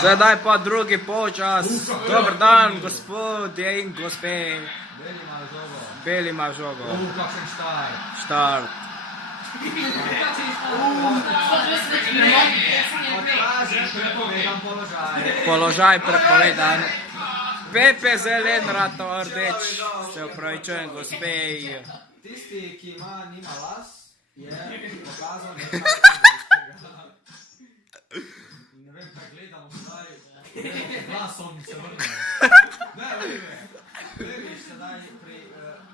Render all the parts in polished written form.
Sedaj pa drugi polčas. Dober dan, gospodje in gospe. Beli ima žogo. Kakšen štart. Štart. Prepovedan položaj. Položaj prepovedan. Pepe zelen, rato rdeč. Se upravičujem, gospe. Tisti, ki nima las, je pokazal nekaj. Ne vem, kaj gledamo zdaj. Glasom se vrne. Ne, vidiš sedaj pri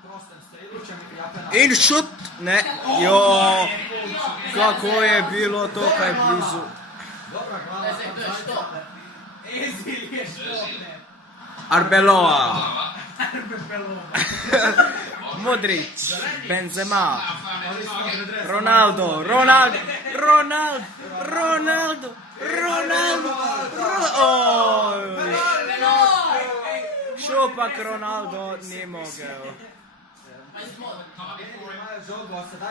prostem strelu, če mi ja penal. In šut! Ne, jo, kako je bilo tukaj blizu. Dobra glava, tam zajca. Ezil je štopne. Arbeloa. Modrić, Benzema, Ronaldo, Šupak Ronaldo ni mogel.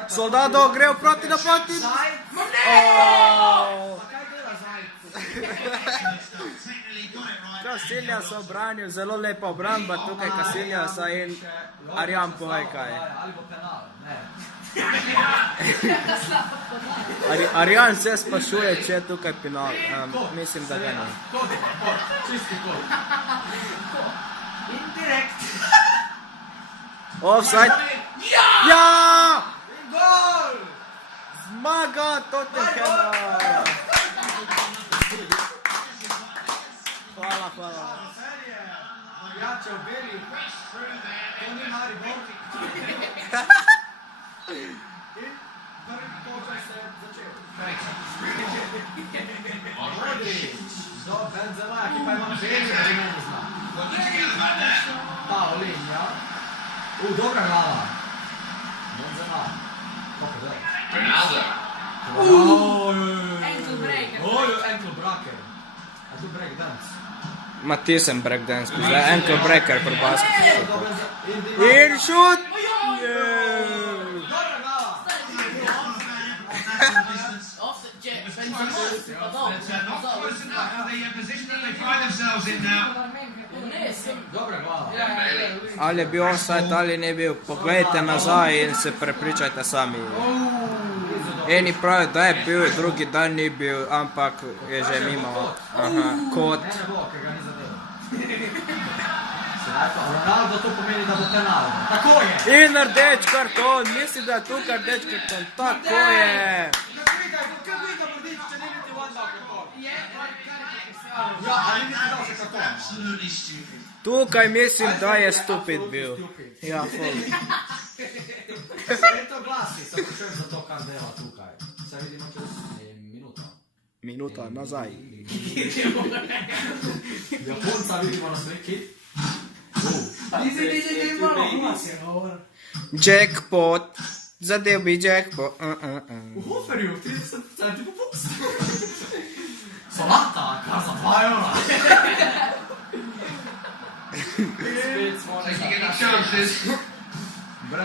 Soldado gre proti napoti. Casillas obranil, zelo lepa obramba tukaj Casillasa in Arjan povej kaj. Arjan se sprašuje, če je tukaj penal. Mislim, da ga ne. Čisti kod. Indirekt. Offside. Ja! Gol! Zmaga Tottenhama! Hvala. Serije. Navijače v beli. To ni Maribor. In prvi polčas se je začel. Modrić. Do Benzema, ki pa ima beli, da ne zna. Ta Olinja. Dobra glava. Benzema. Kako zdaj? Ronaldo. Ankle breaker. A tu break dance. Matisen breakdance, zdaj ankle breaker pri basketu. In šut! Dobra glava. Dobra glava. Ali je bil offside ali ne bil, pogledajte nazaj in se prepričajte sami. Eni pravijo, da je bil, drugi dan ni bil, ampak je že mimo. Kot. Ne bo, ker ga ni zadeval. Sedaj pa Ronaldo to pomeni, da bo penal. Tako je! In rdeč karton, mislim, da je tukaj rdeč karton. Tako je. Kako je ga Brdić, če ne bi ti van dal karton? Ja, ali ni ti dal še karton? Tukaj mislim, da je stupid bil. Ja, ful. Eto glasi, se počujem za to, kar dela tukaj. Se vidimo čez minuto. Minuta nazaj. Japonca vidimo na sliki. Jackpot. Zadev bi jackpot. V Hoferju 30% popust. Solata, kar za 2 evra.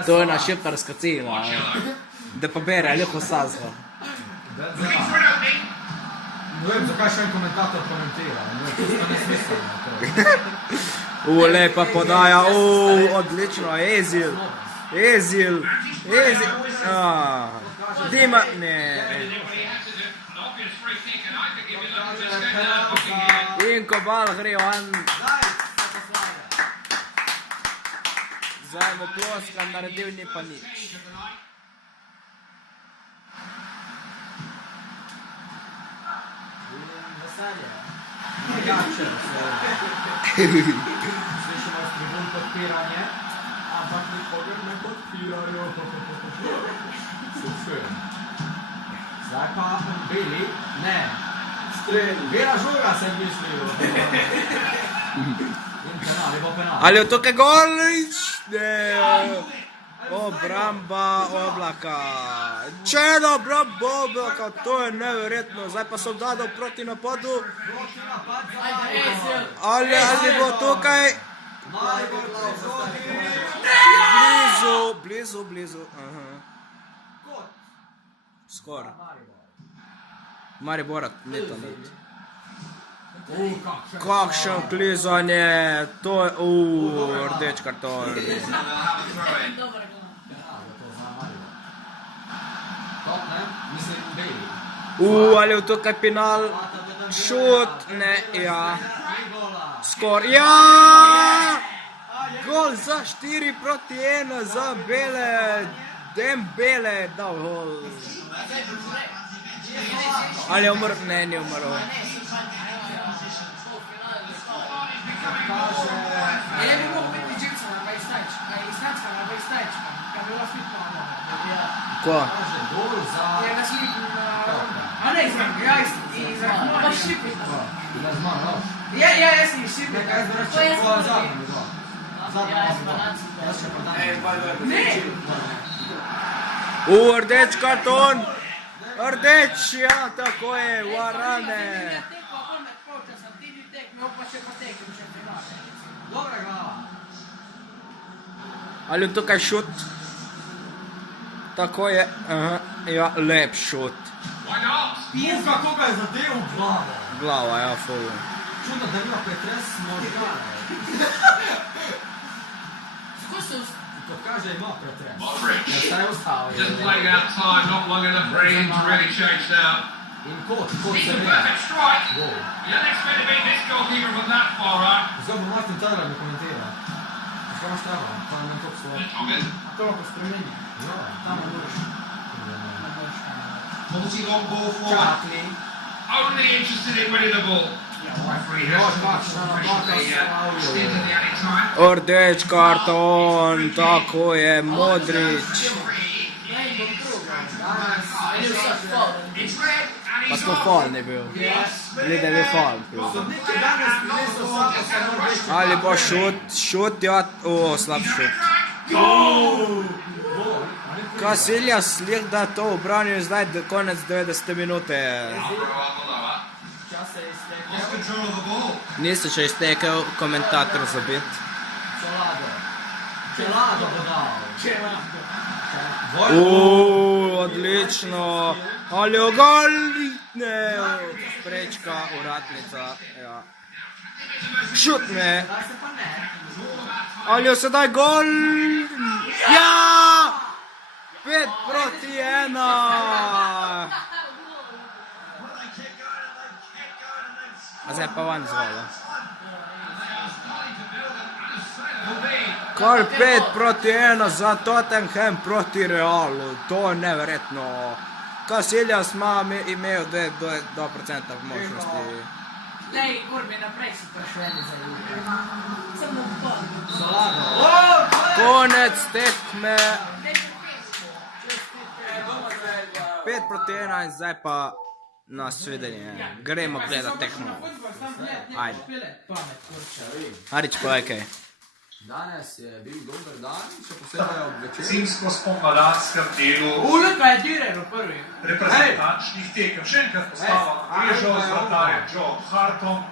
To je na šiptarska cena. Da pa bere, ljubo sazva. Ne vem, zakaj še en komentator komentira. To je nesmiselno. Lepa podaja. Odlično. Ezil. Dima. Ne. In ko bal gre van. Zdaj mu ploska, naredil ni pa nič. Veselje. Drugačen se. Slišimo s tribun podpiranje, ampak nikogar ne podpirajo. Super. Zdaj pa beli, ne. Bela žoga sem mislil. In penal, je bo penal. Ali je tukaj gol? Ne. Obramba Oblaka. Čeno obramba Oblaka, to je neverjetno. Zdaj pa Soldado proti napadu. Ali bo tukaj? Blizu. Skoraj. Maribora, ne to. Kakšen klizanje, to je, rdeč karton. Dobar gol. Top, ne? Mislim, Bailey. Ali je tukaj penal, šut, ne, ja, skor, ja! Gol za 4-1 za Bele, Dembele je dal gol. Ali je umrl? Ne, ni umrl. Ne bi mogel biti živca na Bajstajčka, kad bi ova slika na Ko? Kaže, gol za... Je na sliku na... A ne, ja izrak, baš šipik. Bila zman, loš. Ja, jesam i šipik. Nekaj izbrat će kola zadnji, da. Zadnji, ja će prodati. Ne! Rdeč karton! Rdeč, ja, tako je, Varane. Dobra glava. Ali je tukaj šut? Tako je, aha, ja, lep šut. Pizga, koga je zadev v glavo. Glava, ja, ful. Čudno, da ima pretres možgane. Kot kaže, ima pretres. Ja, šta je ostalo? Just played out time, not long enough for him to really chase out. In kot It's se a ne. perfect strike. Gol. You don't expect to beat this goalkeeper from that far out. Zgodbo Martin Tadler mi komentira. Šta imaš treba? Pa ne vem koliko svoje. Thomas. Toliko spremenja. Ja. Tamo moraš. Multi long ball forward. Čakli. Only interested in winning the ball. Referee has to extend the added time. Rdeč karton, tako je, Modrić. It's red and Pa he's to fal ne bil. Ni da je bil fal. Sodniki danes prinesel vsako samo rdeči. Ali bo šut, ja, slab šut. Gol! Casillas slik da to obranil zdaj do konec 90 minute. Čas se je iztekel. lost control of the ball. Niste še iztekel komentator za bit. Čelado. Čelado bo dal. Čelado. Odlično. Ali je gol? Ne, prečka, uratnica, ja. Šut ne. Zdaj se pa ne. Ali je sedaj gol? Ja! 5-1. A zdaj pa van zvola. Kar 5-1 za Tottenham proti Realu. To je neverjetno. Casillas ima imel 2% možnosti. Daj, Urbi, naprej si prišel ene za ljudi. Samo bol. Čelado. Konec tekme. 5-1 in zdaj pa na svedenje. Gremo gledat tekmo. Ajde. Harič, povej kaj. Danes je bil dober dan, še posebej ob večer. Zimsko spomladanskem delu Ulika je direr v prvi. reprezentančnih tekem. Še enkrat postava Križov z vratarjem Joe Hartom,